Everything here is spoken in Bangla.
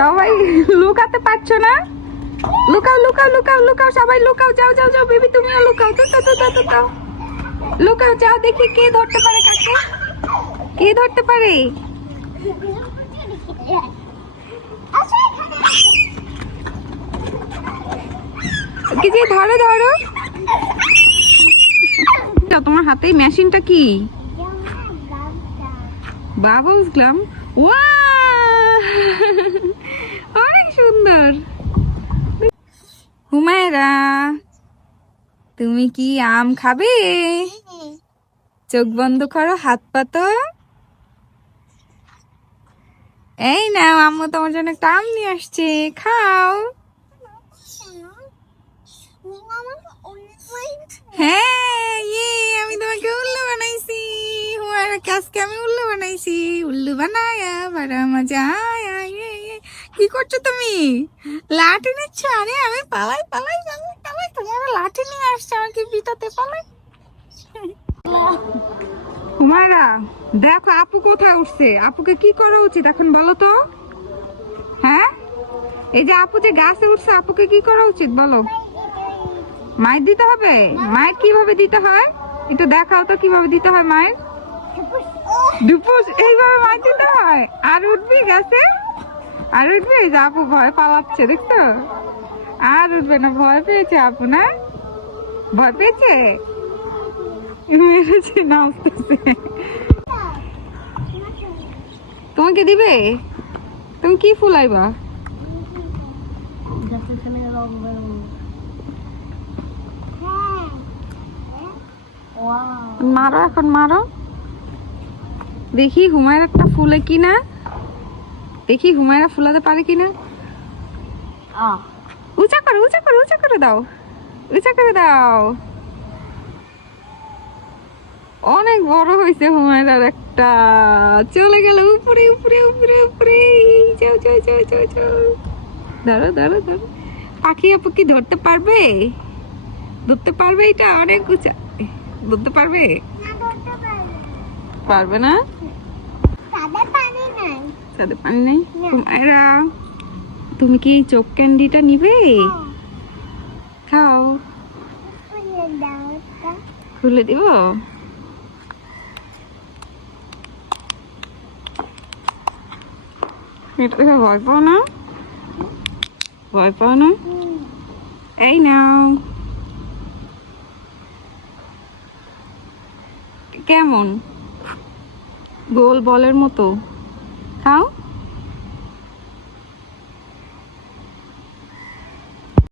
সবাই লুকাতে পারছো না? লুকাও লুকাও লুকাও লুকাও, সবাই লুকাও, যাও যাও যাও বেবি, তুমিও লুকাও, তো তো তো তো তো লুকাও, যাও দেখি কে ধরতে পারে কাকে, কে ধরতে পারে। কি যে ধরো ধরো, তোমার হাতে মেশিনটা কি? Bubbles glam. অনেক সুন্দর। হুমায়রা, তুমি কি আম খাবে? চোখ বন্ধ করো, হাত পাতো। এই নাও, আম্মু তোমার জন্য একটা আম নিয়ে আসছে, খাও। হ্যাঁ, আমি তোমাকে উল্লু বানাইছি। হুমায়রা আজকে আমি উল্লু বানাইছি। উল্লু বানায়া বড় মজা আয়া। কি করছো তুমি? লাঠি নিচ্ছ? আরে আমি পালাই পালাই পালাই পালাই, তোমার লাঠি নিয়ে আসছে আমাকে বিতাতে, পালাই। হুমায়রা দেখো আপু কোথায় উঠছে, আপুকে কি করা উচিত এখন বলো তো? হ্যাঁ, এই যে আপু যে গাছে উঠছে, আপুকে কি করা উচিত বলো? মায়ের দিতে হবে? মায়ের কিভাবে দিতে হয় একটু দেখাও তো, কিভাবে দিতে হয় মায়ের? ডুপুস, এইভাবে মায়ের দিতে হয়। আর উঠবি গাছে? আর উঠবি? যে আপু ভয় পালাচ্ছে, দেখছো? আর উঠবে না, ভয় পেয়েছে আপু, না ভয় পেয়েছে, মেরেছে না, উঠতেছে। তোমাকে দিবে? তুমি কি ফুলাইবা? মারো এখন, মারো দেখি হুমায়রা একটা ফুলে কিনা, দেখি হুমায়রা ফুলাতে পারে কিনা। উঁচা করো উঁচা করো উঁচা করে দাও, উঁচা করে দাও। অনেক বড় হয়েছে হুমায়রার একটা, চলে গেল উপরে উপরে উপরে উপরে। যাও যাও যাও যাও যাও, ধরো ধরো ধরো। পাখি আপু কি ধরতে পারবে? ধরতে পারবে? এটা অনেক উঁচা, ধরতে পারবে? পারবে না, সাথে পানি নেই। হুমায়রা, তুমি কি এই চোখ ক্যান্ডিটা নিবে? খাও, খুলে দিব। এটা ভয় পাও না, ভয় পাও না? এই নাও। কেমন গোল বলের মতো, খাও।